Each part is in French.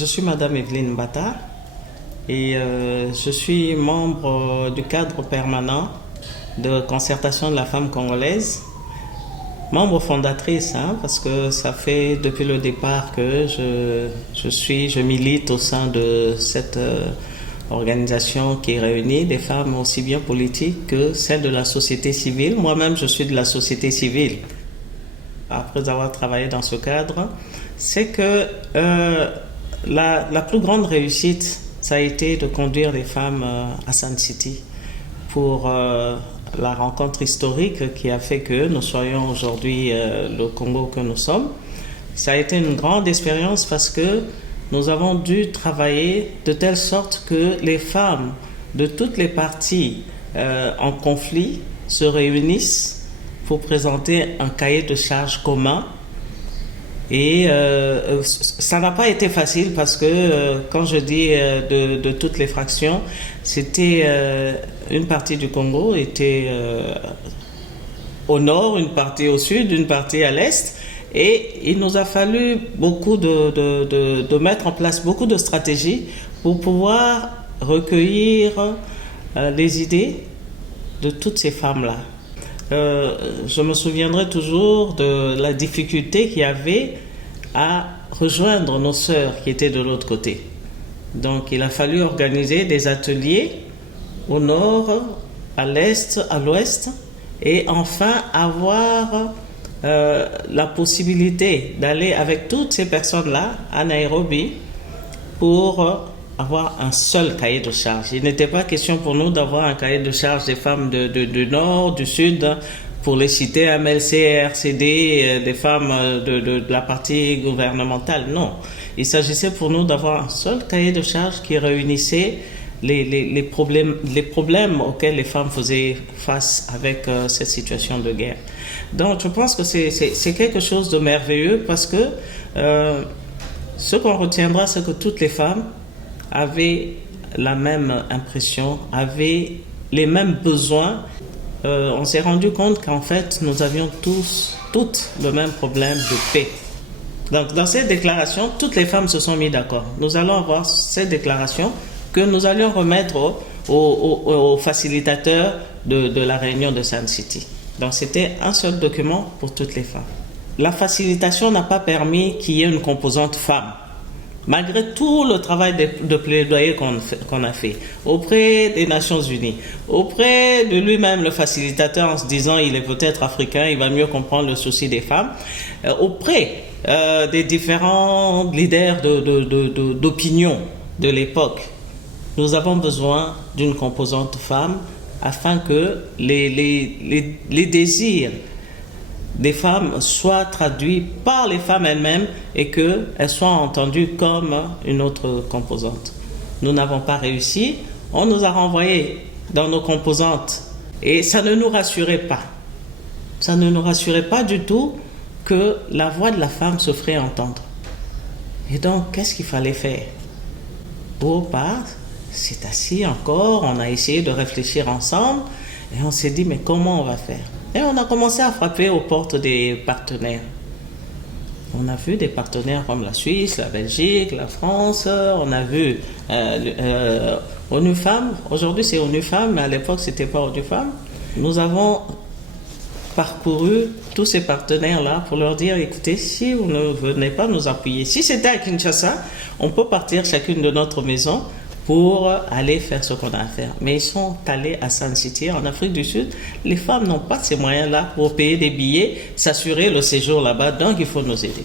Je suis Madame Evelyne Mbata et je suis membre du cadre permanent de concertation de la femme congolaise, membre fondatrice, parce que ça fait depuis le départ que je milite au sein de cette organisation qui réunit des femmes aussi bien politiques que celles de la société civile. Moi-même, je suis de la société civile. Après avoir travaillé dans ce cadre, c'est que la plus grande réussite, ça a été de conduire les femmes à Sun City pour la rencontre historique qui a fait que nous soyons aujourd'hui le Congo que nous sommes. Ça a été une grande expérience parce que nous avons dû travailler de telle sorte que les femmes de toutes les parties en conflit se réunissent pour présenter un cahier de charges commun. Et ça n'a pas été facile parce que quand je dis de toutes les fractions, c'était une partie du Congo était au nord, une partie au sud, une partie à l'est. Et il nous a fallu beaucoup de mettre en place beaucoup de stratégies pour pouvoir recueillir les idées de toutes ces femmes-là. Je me souviendrai toujours de la difficulté qu'il y avait à rejoindre nos sœurs qui étaient de l'autre côté. Donc il a fallu organiser des ateliers au nord, à l'est, à l'ouest, et enfin avoir la possibilité d'aller avec toutes ces personnes-là à Nairobi pour avoir un seul cahier de charge. Il n'était pas question pour nous d'avoir un cahier de charge des femmes du nord, du sud, pour les citer MLC, RCD, des femmes de la partie gouvernementale. Non. Il s'agissait pour nous d'avoir un seul cahier de charge qui réunissait les problèmes auxquels les femmes faisaient face avec cette situation de guerre. Donc je pense que c'est quelque chose de merveilleux parce que ce qu'on retiendra, c'est que toutes les femmes avaient la même impression, avaient les mêmes besoins. On s'est rendu compte qu'en fait, nous avions toutes le même problème de paix. Donc, dans cette déclaration, toutes les femmes se sont mises d'accord. Nous allons avoir cette déclaration que nous allions remettre aux facilitateurs de la réunion de Sun City. Donc, c'était un seul document pour toutes les femmes. La facilitation n'a pas permis qu'il y ait une composante femme. Malgré tout le travail de plaidoyer qu'on a fait auprès des Nations Unies, auprès de lui-même le facilitateur en se disant il est peut-être africain, il va mieux comprendre le souci des femmes, auprès des différents leaders d'opinion de l'époque, nous avons besoin d'une composante femme afin que les désirs des femmes soient traduits par les femmes elles-mêmes et qu'elles soient entendues comme une autre composante. Nous n'avons pas réussi, on nous a renvoyés dans nos composantes et ça ne nous rassurait pas. Ça ne nous rassurait pas du tout que la voix de la femme se ferait entendre. Et donc, qu'est-ce qu'il fallait faire? C'est assis encore, on a essayé de réfléchir ensemble et on s'est dit, mais comment on va faire? Et on a commencé à frapper aux portes des partenaires. On a vu des partenaires comme la Suisse, la Belgique, la France, on a vu ONU Femmes. Aujourd'hui c'est ONU Femmes, mais à l'époque c'était pas ONU Femmes. Nous avons parcouru tous ces partenaires-là pour leur dire, écoutez, si vous ne venez pas nous appuyer, si c'était à Kinshasa, on peut partir chacune de notre maison pour aller faire ce qu'on a à faire. Mais ils sont allés à Sun City, en Afrique du Sud. Les femmes n'ont pas ces moyens-là pour payer des billets, s'assurer le séjour là-bas, donc il faut nous aider.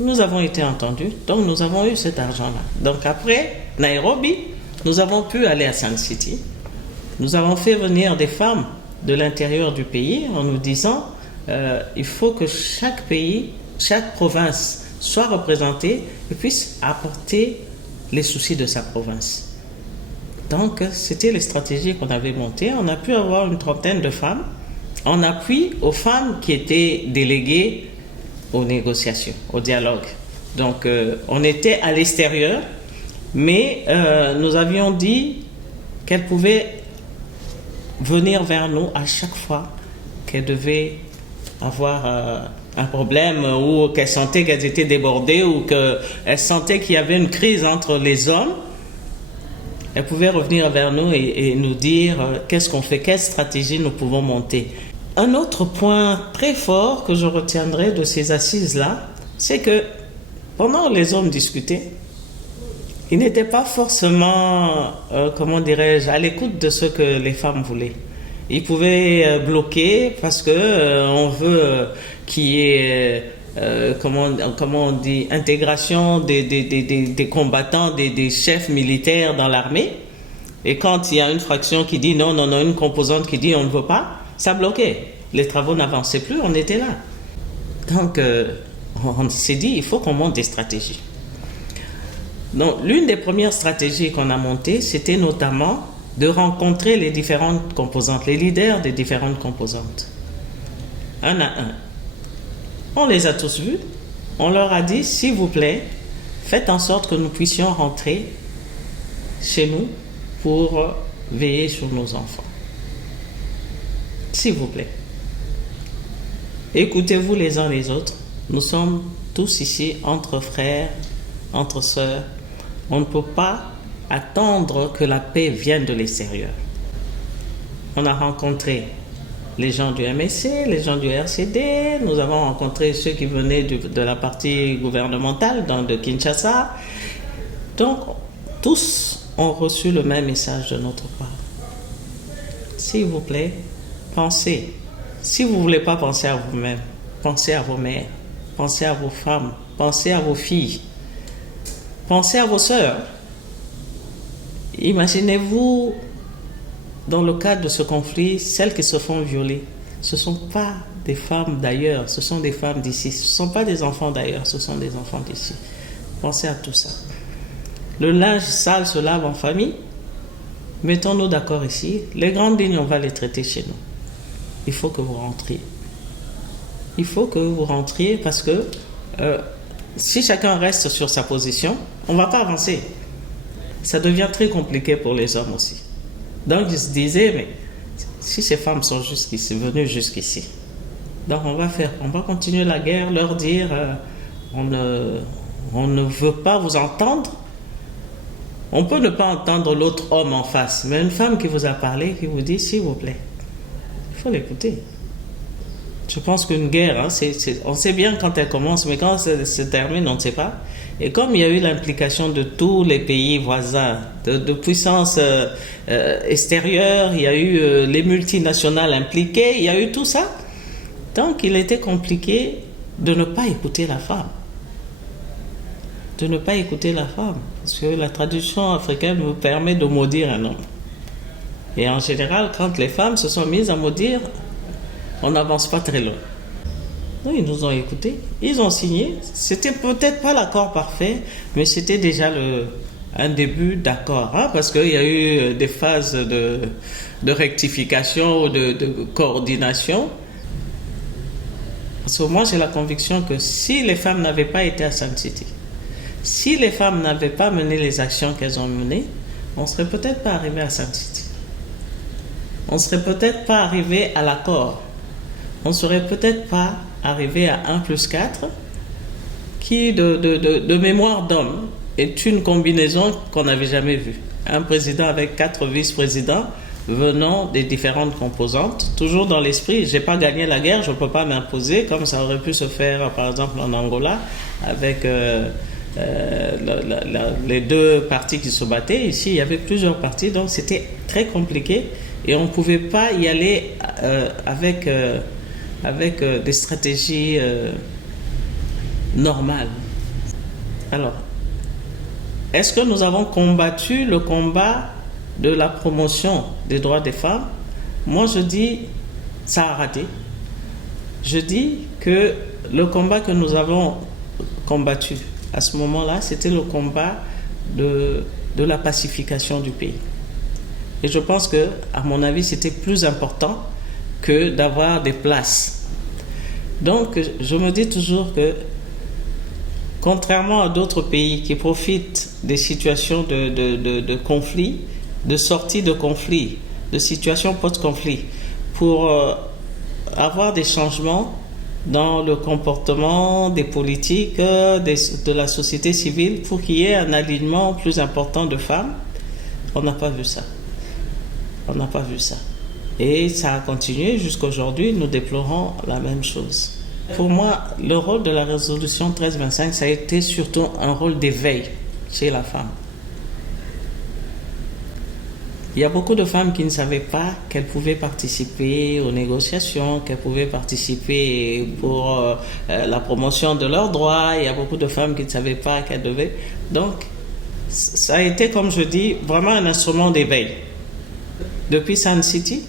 Nous avons été entendus, donc nous avons eu cet argent-là. Donc après Nairobi, nous avons pu aller à Sun City. Nous avons fait venir des femmes de l'intérieur du pays en nous disant il faut que chaque pays, chaque province soit représentée et puisse apporter les soucis de sa province. Donc, c'était les stratégies qu'on avait montées. On a pu avoir une trentaine de femmes en appui aux femmes qui étaient déléguées aux négociations, au dialogue. Donc, on était à l'extérieur, mais nous avions dit qu'elles pouvaient venir vers nous à chaque fois qu'elles devaient avoir un problème ou qu'elles sentaient qu'elles étaient débordées ou qu'elles sentaient qu'il y avait une crise entre les hommes, elles pouvaient revenir vers nous et nous dire qu'est-ce qu'on fait, quelle stratégie nous pouvons monter. Un autre point très fort que je retiendrai de ces assises-là, c'est que pendant que les hommes discutaient, ils n'étaient pas forcément, comment dirais-je, à l'écoute de ce que les femmes voulaient. Ils pouvaient bloquer parce que on veut qu'il y ait, comment on dit, intégration des combattants, des chefs militaires dans l'armée. Et quand il y a une fraction qui dit non, une composante qui dit on ne veut pas, ça bloquait. Les travaux n'avançaient plus, on était là. Donc, on s'est dit, il faut qu'on monte des stratégies. Donc, l'une des premières stratégies qu'on a montées, c'était notamment de rencontrer les différentes composantes, les leaders des différentes composantes, un à un. On les a tous vus, on leur a dit, s'il vous plaît, faites en sorte que nous puissions rentrer chez nous pour veiller sur nos enfants. S'il vous plaît. Écoutez-vous les uns les autres. Nous sommes tous ici entre frères, entre sœurs. On ne peut pas attendre que la paix vienne de l'extérieur. On a rencontré les gens du MSC, les gens du RCD, nous avons rencontré ceux qui venaient de la partie gouvernementale, de Kinshasa. Donc, tous ont reçu le même message de notre part. S'il vous plaît, pensez. Si vous ne voulez pas penser à vous-même, pensez à vos mères, pensez à vos femmes, pensez à vos filles, pensez à vos sœurs. Imaginez-vous, dans le cadre de ce conflit, celles qui se font violer. Ce ne sont pas des femmes d'ailleurs, ce sont des femmes d'ici. Ce ne sont pas des enfants d'ailleurs, ce sont des enfants d'ici. Pensez à tout ça. Le linge sale se lave en famille. Mettons-nous d'accord ici. Les grandes lignes, on va les traiter chez nous. Il faut que vous rentriez. Il faut que vous rentriez parce que si chacun reste sur sa position, on ne va pas avancer. Ça devient très compliqué pour les hommes aussi. Donc ils se disaient, mais si ces femmes sont venues jusqu'ici, donc on va continuer la guerre, leur dire, on ne veut pas vous entendre. On peut ne pas entendre l'autre homme en face, mais une femme qui vous a parlé, qui vous dit, s'il vous plaît, il faut l'écouter. Je pense qu'une guerre, on sait bien quand elle commence, mais quand elle se termine, on ne sait pas. Et comme il y a eu l'implication de tous les pays voisins, de puissances extérieures, il y a eu les multinationales impliquées, il y a eu tout ça. Donc il était compliqué de ne pas écouter la femme. De ne pas écouter la femme. Parce que la tradition africaine nous permet de maudire un homme. Et en général, quand les femmes se sont mises à maudire, on n'avance pas très loin. Oui, ils nous ont écoutés, ils ont signé. C'était peut-être pas l'accord parfait, mais c'était déjà un début d'accord, parce qu'il y a eu des phases de rectification, de coordination. Parce que moi, j'ai la conviction que si les femmes n'avaient pas été à Sun City, si les femmes n'avaient pas mené les actions qu'elles ont menées, on ne serait peut-être pas arrivé à Sun City. On ne serait peut-être pas arrivé à l'accord. On ne serait peut-être pas arrivé à 1+4, qui, de mémoire d'homme, est une combinaison qu'on n'avait jamais vue. Un président avec 4 vice-présidents venant des différentes composantes, toujours dans l'esprit, je n'ai pas gagné la guerre, je ne peux pas m'imposer, comme ça aurait pu se faire, par exemple, en Angola, avec les deux partis qui se battaient. Ici, il y avait plusieurs partis, donc c'était très compliqué, et on ne pouvait pas y aller avec des stratégies normales. Alors, est-ce que nous avons combattu le combat de la promotion des droits des femmes? Moi, je dis, ça a raté. Je dis que le combat que nous avons combattu à ce moment-là, c'était le combat de la pacification du pays. Et je pense que, à mon avis, c'était plus important que d'avoir des places. Donc, je me dis toujours que, contrairement à d'autres pays qui profitent des situations de conflit, de sortie de conflit, de situations post-conflit, pour avoir des changements, dans le comportement des politiques, de la société civile, pour qu'il y ait un alignement plus important de femmes. On n'a pas vu ça. On n'a pas vu ça. Et ça a continué jusqu'à aujourd'hui, nous déplorons la même chose. Pour moi, le rôle de la résolution 1325, ça a été surtout un rôle d'éveil chez la femme. Il y a beaucoup de femmes qui ne savaient pas qu'elles pouvaient participer aux négociations, qu'elles pouvaient participer pour la promotion de leurs droits. Il y a beaucoup de femmes qui ne savaient pas qu'elles devaient. Donc, ça a été, comme je dis, vraiment un instrument d'éveil. Depuis Sun City,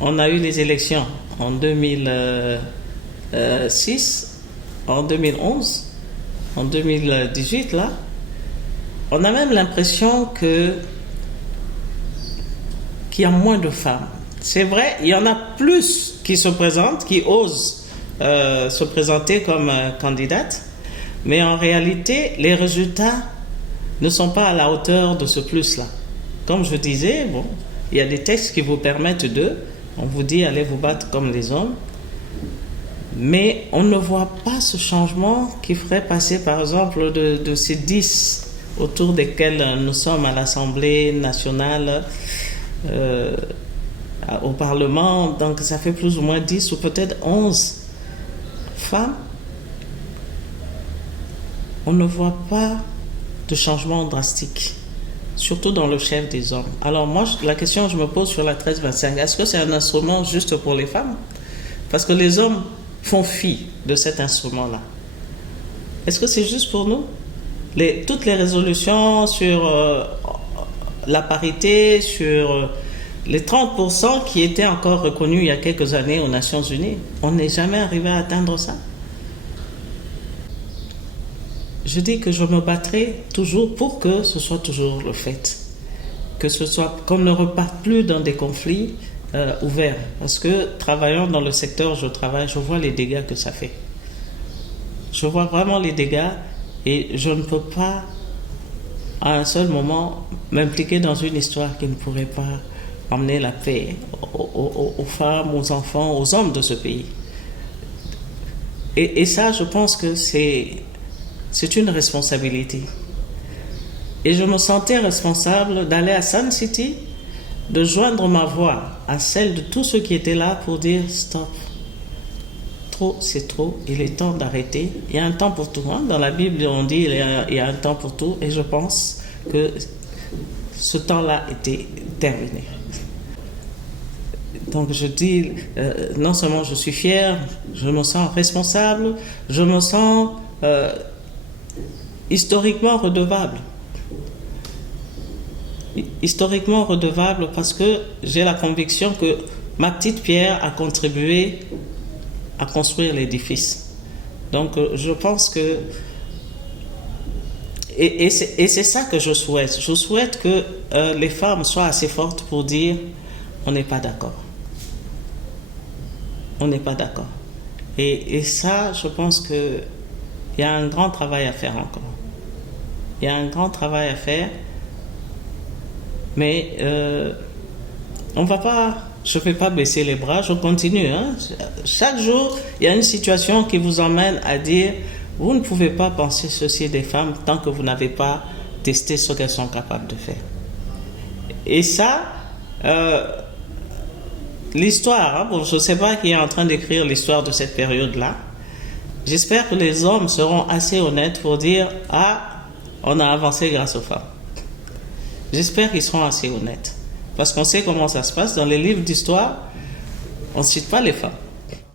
on a eu les élections en 2006, en 2011, en 2018, là. On a même l'impression qu'il y a moins de femmes. C'est vrai, il y en a plus qui se présentent, qui osent se présenter comme candidates, mais en réalité, les résultats ne sont pas à la hauteur de ce plus-là. Comme je disais, bon, il y a des textes qui vous permettent on vous dit allez vous battre comme les hommes, mais on ne voit pas ce changement qui ferait passer par exemple de ces 10 autour desquels nous sommes à l'Assemblée nationale, au Parlement, donc ça fait plus ou moins 10 ou peut-être 11 femmes. On ne voit pas de changement drastique, surtout dans le chef des hommes. Alors moi, la question que je me pose sur la 1325, est-ce que c'est un instrument juste pour les femmes? Parce que les hommes font fi de cet instrument-là. Est-ce que c'est juste pour nous? Toutes les résolutions sur la parité, sur les 30% qui étaient encore reconnus il y a quelques années aux Nations Unies, on n'est jamais arrivé à atteindre ça. Je dis que je me battrai toujours pour que ce soit toujours le fait. Qu'on ne reparte plus dans des conflits ouverts. Parce que travaillant dans le secteur où je travaille, je vois les dégâts que ça fait. Je vois vraiment les dégâts et je ne peux pas à un seul moment m'impliquer dans une histoire qui ne pourrait pas emmener la paix aux femmes, aux enfants, aux hommes de ce pays. Et ça, je pense que c'est une responsabilité. Et je me sentais responsable d'aller à Sun City, de joindre ma voix à celle de tous ceux qui étaient là pour dire stop. Trop, c'est trop, il est temps d'arrêter. Il y a un temps pour tout. Hein? Dans la Bible, on dit il y a un temps pour tout. Et je pense que ce temps-là était terminé. Donc je dis, non seulement je suis fier, je me sens responsable, je me sens historiquement redevable. Historiquement redevable parce que j'ai la conviction que ma petite pierre a contribué à construire l'édifice. Donc je pense que et c'est ça que je souhaite. Je souhaite que les femmes soient assez fortes pour dire on n'est pas d'accord. On n'est pas d'accord. Et ça, je pense que il y a un grand travail à faire encore. Il y a un grand travail à faire. Mais je ne vais pas baisser les bras, je continue. Hein. Chaque jour, il y a une situation qui vous emmène à dire vous ne pouvez pas penser ceci des femmes tant que vous n'avez pas testé ce qu'elles sont capables de faire. Et ça, l'histoire, hein, bon, je ne sais pas qui est en train d'écrire l'histoire de cette période-là. J'espère que les hommes seront assez honnêtes pour dire on a avancé grâce aux femmes. J'espère qu'ils seront assez honnêtes. Parce qu'on sait comment ça se passe. Dans les livres d'histoire, on ne cite pas les femmes.